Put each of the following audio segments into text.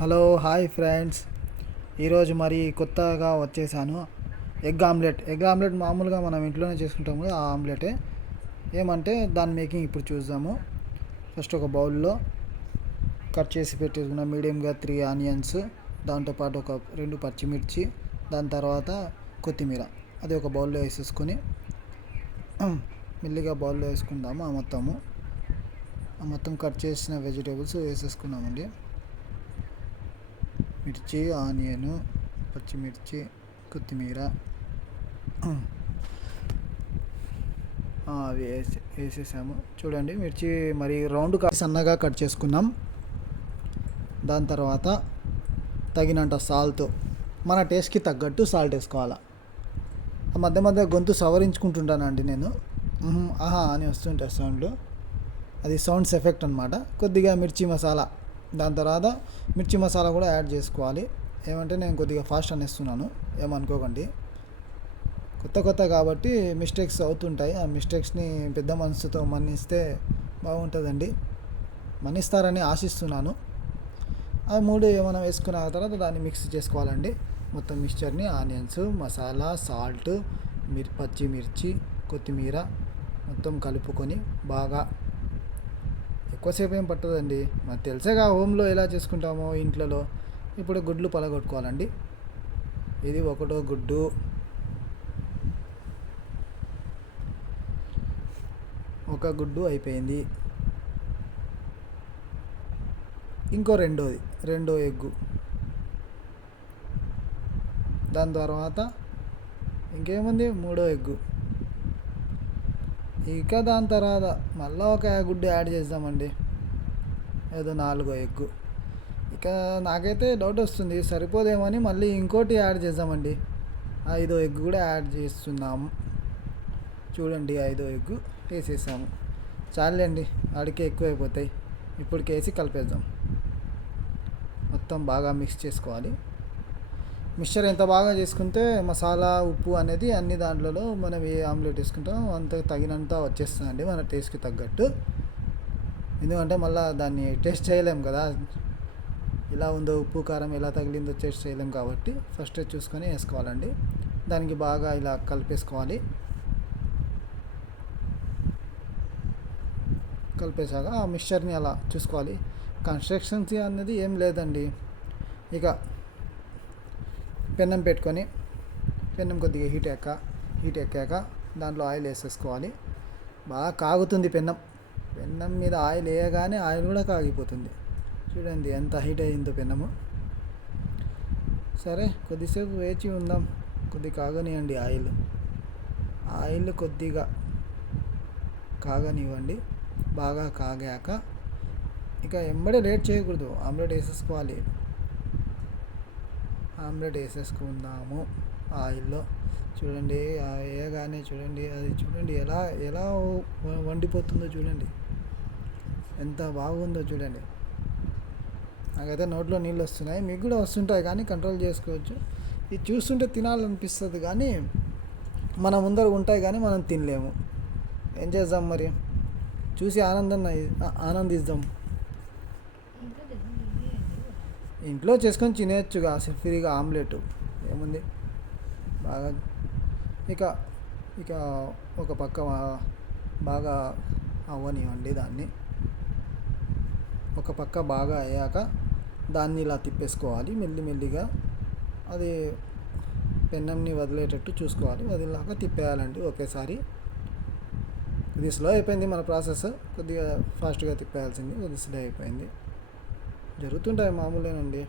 Hello hi friends. ఈరోజు మరి కొత్తగా వచ్చేసాను. ఎగ్ ఆమ్లెట్ మామూలుగా మనం ఇంట్లోనే చేసుకుంటాము కదా, ఆ ఆమ్లెటే. ఏమంటే దాని మేకింగ్ ఇప్పుడు చూద్దాము. ఫస్ట్ ఒక బౌల్లో కట్ చేసి పెట్టేసుకున్న మీడియంగా 3 ఆనియన్స్, దాంతోపాటు ఒక 2 పచ్చిమిర్చి, దాని తర్వాత కొత్తిమీర, అది ఒక బౌల్లో వేసేసుకొని మెల్లిగా బౌల్లో వేసుకుందాము. ఆ మొత్తం కట్ చేసిన వెజిటేబుల్స్ వేసేసుకున్నామండి. మిర్చి, ఆనియను, పచ్చిమిర్చి, కొత్తిమీర అవి వేసేసాము. చూడండి, మిర్చి మరి రౌండ్ సన్నగా కట్ చేసుకున్నాం. దాని తర్వాత తగినంత సాల్ట్, మన టేస్ట్కి తగ్గట్టు సాల్ట్ వేసుకోవాలి. ఆ మధ్య మధ్య గొంతు సవరించుకుంటుంటానండి నేను, ఆహా అని వస్తుంటాయి సౌండ్లు. అది సౌండ్స్ ఎఫెక్ట్ అనమాట. కొద్దిగా మిర్చి మసాలా, దాని తర్వాత మిర్చి మసాలా కూడా యాడ్ చేసుకోవాలి. ఏమంటే నేను కొద్దిగా ఫాస్ట్ అనేస్తున్నాను, ఏమనుకోకండి. కొత్త కాబట్టి మిస్టేక్స్ అవుతుంటాయి. ఆ మిస్టేక్స్ని పెద్ద మనసుతో మన్నిస్తే బాగుంటుందండి. మన్నిస్తారని ఆశిస్తున్నాను. ఆ మూడు మనం వేసుకున్న తర్వాత దాన్ని మిక్స్ చేసుకోవాలండి. మొత్తం మిక్స్చర్ని, ఆనియన్స్, మసాలా, సాల్ట్, పచ్చిమిర్చి, కొత్తిమీర మొత్తం కలుపుకొని బాగా, ఎక్కువసేపు ఏం పట్టదండి, మనకు తెలిసేగా హోమ్లో ఎలా చేసుకుంటామో ఇంట్లో. ఇప్పుడు గుడ్లు పలగొట్టుకోవాలండి. ఇది ఒకటో గుడ్డు, ఒక గుడ్డు అయిపోయింది. ఇంకో రెండో ఎగ్గు. దాని తర్వాత ఇంకేముంది, మూడో ఎగ్గు. ఇక దాని తర్వాత మళ్ళీ ఒక గుడ్డు యాడ్ చేద్దామండి, ఏదో నాలుగో ఎగ్గు. ఇక నాకైతే డౌట్ వస్తుంది, సరిపోదేమని మళ్ళీ ఇంకోటి యాడ్ చేద్దామండి. 5వ ఎగ్ కూడా యాడ్ చేస్తున్నాము. చూడండి, 5వ ఎగ్గు వేసేసాము. చాలండి, అడికే ఎక్కువైపోతాయి. ఇప్పటికేసి కలిపేద్దాం. మొత్తం బాగా మిక్స్ చేసుకోవాలి. మిక్చర్ ఎంత బాగా చేసుకుంటే మసాలా, ఉప్పు అనేది అన్ని దాంట్లో మనం ఏ ఆమ్లెట్ వేసుకుంటాం అంత తగినంత వచ్చేస్తుందండి మన టేస్ట్కి తగ్గట్టు. ఎందుకంటే మళ్ళీ దాన్ని టేస్ట్ చేయలేం కదా, ఎలా ఉందో ఉప్పు కారం ఎలా తగిలిందో టేస్ట్ చేయలేం కాబట్టి ఫస్ట్ చూసుకొని వేసుకోవాలండి. దానికి బాగా ఇలా కలిపేసుకోవాలి. కలిపేసాక ఆ మిక్చర్ని అలా చూసుకోవాలి. కన్సిస్టెన్సీ అనేది ఏం లేదండి. ఇక పెన్నం పెట్టుకొని, పెన్నం కొద్దిగా హీట్ ఎక్కాక దాంట్లో ఆయిల్ వేసేసుకోవాలి. బాగా కాగుతుంది పెన్నం మీద ఆయిల్ వేయగానే ఆయిల్ కూడా కాగిపోతుంది. చూడండి ఎంత హీట్ అయ్యిందో పెన్నము. సరే, కొద్దిసేపు వేచి ఉందాం. కొద్దిగా కాగనివ్వండి ఆయిల్ కొద్దిగా కాగనివ్వండి. బాగా కాగాక ఇక ఎంబడే లేట్ చేయకూడదు, ఆమ్లెట్ వేసేసుకుందాము ఆయిల్లో. చూడండి, వేయగానే చూడండి, అది చూడండి ఎలా వండిపోతుందో చూడండి, ఎంత బాగుందో చూడండి. నాకైతే నోట్లో నీళ్ళు వస్తున్నాయి, మీకు కూడా వస్తుంటాయి కానీ కంట్రోల్ చేసుకోవచ్చు. ఇది చూస్తుంటే తినాలనిపిస్తుంది కానీ మన ముందర ఉంటాయి కానీ మనం తినలేము. ఏం చేద్దాం మరి, చూసి ఆనందిద్దాం. ఇంట్లో చేసుకొని తినేయచ్చుగా ఫ్రీగా ఆమ్లెట్, ఏముంది. బాగా ఇక ఒక పక్క బాగా అవ్వనివ్వండి దాన్ని. ఒక పక్క బాగా అయ్యాక దాన్ని ఇలా తిప్పేసుకోవాలి మెల్లిగా. అది పెన్నంని వదిలేటట్టు చూసుకోవాలి, వదిలేలాగా తిప్పేయాలండి ఒకేసారి. ఇది స్లో అయిపోయింది మన ప్రాసెస్, కొద్దిగా ఫాస్ట్గా తిప్పేయాల్సింది, కొద్దిగా స్లో అయిపోయింది. జరుగుతుంటాయి, మామూలేనండి.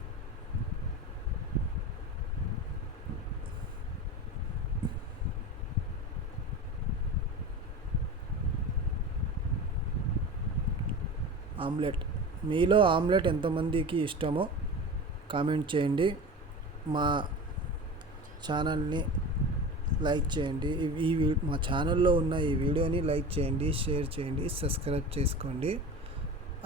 మీలో ఆమ్లెట్ ఎంతమందికి ఇష్టమో కామెంట్ చేయండి. మా ఛానల్ని లైక్ చేయండి. మా ఛానల్లో ఉన్న ఈ వీడియోని లైక్ చేయండి, షేర్ చేయండి, సబ్స్క్రైబ్ చేసుకోండి.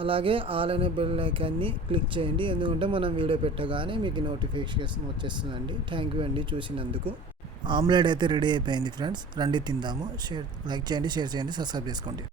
అలాగే ఆల్ అనే బెల్ ఐకాన్ని క్లిక్ చేయండి, ఎందుకంటే మనం వీడియో పెట్టగానే మీకు నోటిఫికేషన్ వచ్చేస్తుందండి. థ్యాంక్ యూ అండి చూసినందుకు. ఆమ్లెట్ అయితే రెడీ అయిపోయింది ఫ్రెండ్స్, రండి తిందాము. లైక్ చేయండి, షేర్ చేయండి, సబ్స్క్రైబ్ చేసుకోండి.